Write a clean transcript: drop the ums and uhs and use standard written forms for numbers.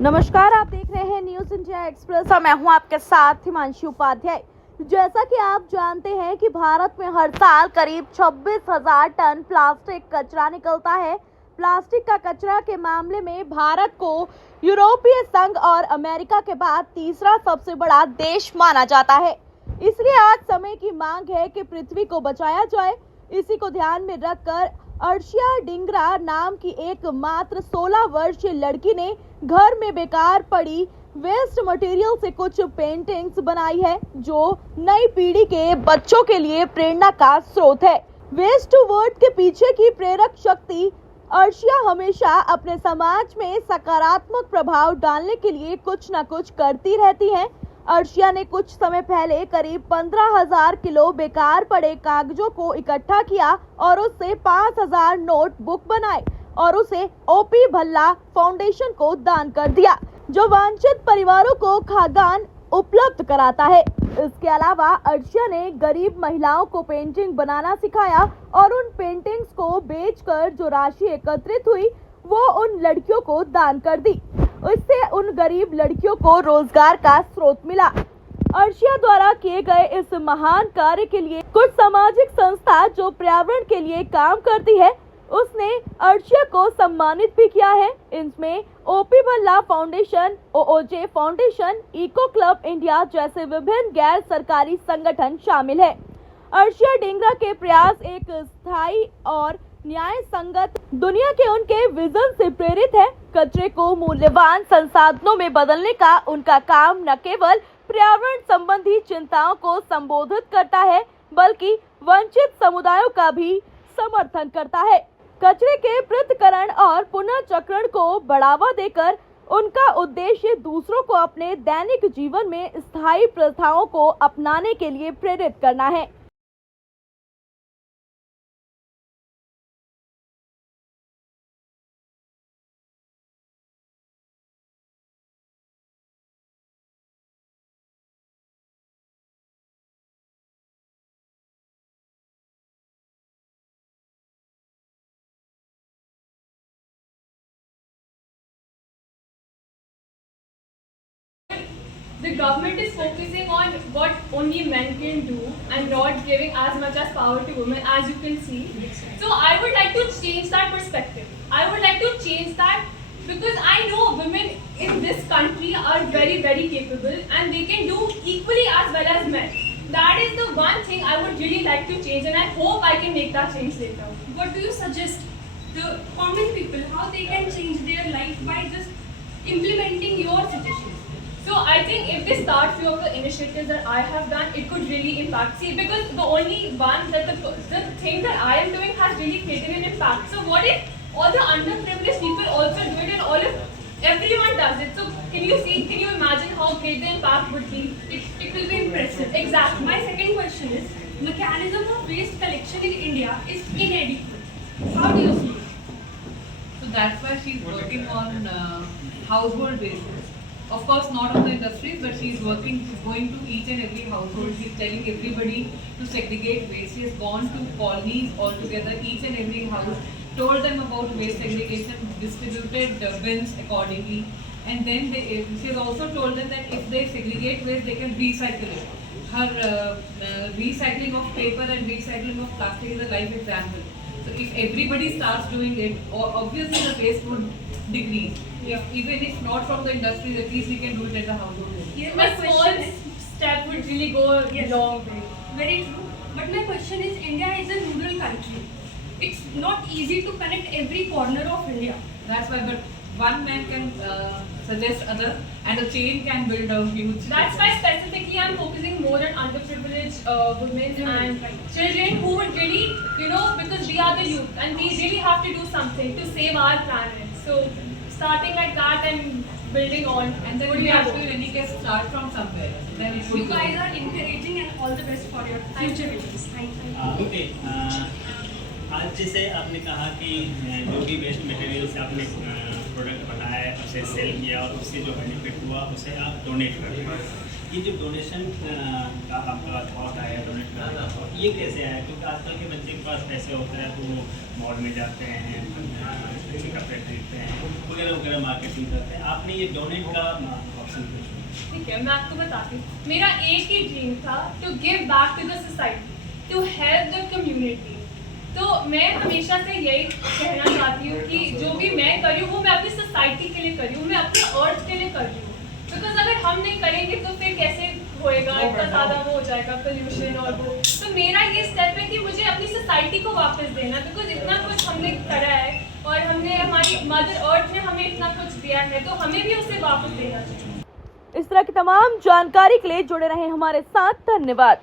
नमस्कार, आप देख रहे हैं न्यूज इंडिया एक्सप्रेस और मैं हूं आपके साथ हिमांशु उपाध्याय। जैसा कि आप जानते हैं कि भारत में हर साल करीब 26,000 टन प्लास्टिक कचरा निकलता है। प्लास्टिक का कचरा के मामले में भारत को यूरोपीय संघ और अमेरिका के बाद तीसरा सबसे बड़ा देश माना जाता है। इसलिए आज समय की मांग है कि पृथ्वी को बचाया जाए। इसी को ध्यान में रखकर अर्शिया डिंगरा नाम की एक मात्र 16 वर्षीय लड़की ने घर में बेकार पड़ी वेस्ट मटेरियल से कुछ पेंटिंग्स बनाई है, जो नई पीढ़ी के बच्चों के लिए प्रेरणा का स्रोत है। वेस्ट टू वर्ड के पीछे की प्रेरक शक्ति अर्शिया हमेशा अपने समाज में सकारात्मक प्रभाव डालने के लिए कुछ न कुछ करती रहती है। अर्शिया ने कुछ समय पहले करीब 15,000 किलो बेकार पड़े कागजों को इकट्ठा किया और उससे 5,000 नोटबुक बनाए और उसे ओपी भल्ला फाउंडेशन को दान कर दिया, जो वांछित परिवारों को खाद्यान्न उपलब्ध कराता है। इसके अलावा अर्शिया ने गरीब महिलाओं को पेंटिंग बनाना सिखाया और उन पेंटिंग्स को बेचकर जो राशि एकत्रित हुई वो उन लड़कियों को दान कर दी। इससे उन गरीब लड़कियों को रोजगार का स्रोत मिला। अर्शिया द्वारा किए गए इस महान कार्य के लिए कुछ सामाजिक संस्था जो पर्यावरण के लिए काम करती है, उसने अर्शिया को सम्मानित भी किया है। इनमें OP Bhalla foundation, OOJ foundation, eco club India जैसे विभिन्न गैर सरकारी संगठन शामिल है। अर्शिया डिंगरा के प्रयास एक स्थायी और न्याय संगत दुनिया के उनके विजन से प्रेरित है। कचरे को मूल्यवान संसाधनों में बदलने का उनका काम न केवल पर्यावरण संबंधी चिंताओं को संबोधित करता है, बल्कि वंचित समुदायों का भी समर्थन करता है। कचरे के पृथक्करण और पुनर्चक्रण को बढ़ावा देकर उनका उद्देश्य दूसरों को अपने दैनिक जीवन में स्थायी प्रथाओं को अपनाने के लिए प्रेरित करना है। The government is focusing on what only men can do and not giving as much as power to women, as you can see. So I would like to change that perspective. I would like to change that because I know women in this country are very, very capable and they can do equally as well as men. That is the one thing I would really like to change, and I hope I can make that change later. What do you suggest the common people, how they can change their life by just implementing your suggestions? So I think if they start few of the initiatives that I have done, it could really impact. See, because the only one that the thing that I am doing has really created an impact. So what if all the underprivileged people also do it, and all of everyone does it? So can you imagine how great the impact would be? It will be impressive. Exactly. My second question is, mechanism of waste collection in India is inadequate. How do you see it? So that's why she's working on household basis. Of course, not on the industries, but she's going to each and every household. She's telling everybody to segregate waste. She has gone to colonies altogether, each and every house, told them about waste segregation, distributed bins accordingly. And then she has also told them that if they segregate waste, they can recycle it. Her recycling of paper and recycling of plastic is a live example. So if everybody starts doing it, obviously the waste would decrease. Even if not from the industry, at least we can do it at the household. Yes, A small step would really go a long way. Very true. But my question is, India is a rural country. It's not easy to connect every corner of India. That's why, but one man can suggest other, and a chain can build a huge. That's why specifically I'm focusing more on underprivileged women and children who would really, because we are the youth and we really have to do something to save our planet. So starting like that and building on, And then would we be have a to in any case start from somewhere. Then it You would guys are encouraging, and all the best for your future visions. Thank you. Okay आज जैसे आपने कहा कि जो भी waste material से आपने product बनाया उसे सेल किया और उससे जो बेनिफिट हुआ उसे आप डोनेट कर रहे हैं। ये जो डोनेशन का आपका थॉट आया डोनेट करने का thought, ये कैसे आया? क्योंकि आजकल के बच्चे के पास पैसे होते हैं तो वो मॉल में जाते हैं, कपड़े खरीदते हैं, वगैरह वगैरह मार्केटिंग करते हैं, आपने ये डोनेट का ऑप्शन क्यों चुना? ठीक है, मैं आपको बताती हूँ। मेरा एक ही ड्रीम था to give back to the society, to help the community. तो मैं हमेशा से यही कहना चाहती हूँ कि जो भी मैं कर रही हूँ वो मैं अपनी सोसाइटी के लिए कर रही हूँ, मैं अपने अर्थ के लिए कर रही हूँ। बिकॉज अगर हम नहीं करेंगे तो फिर कैसे होएगा, इतना ज़्यादा वो हो जाएगा पोल्यूशन और वो। तो मेरा ये स्टेप है कि मुझे अपनी सोसाइटी को वापस देना, बिकॉज इतना कुछ हमने करा है और हमने हमारी मदर अर्थ ने हमें इतना कुछ दिया है, तो हमें भी उसे वापस देना चाहिए। इस तरह की तमाम जानकारी के लिए जुड़े रहें हमारे साथ। धन्यवाद।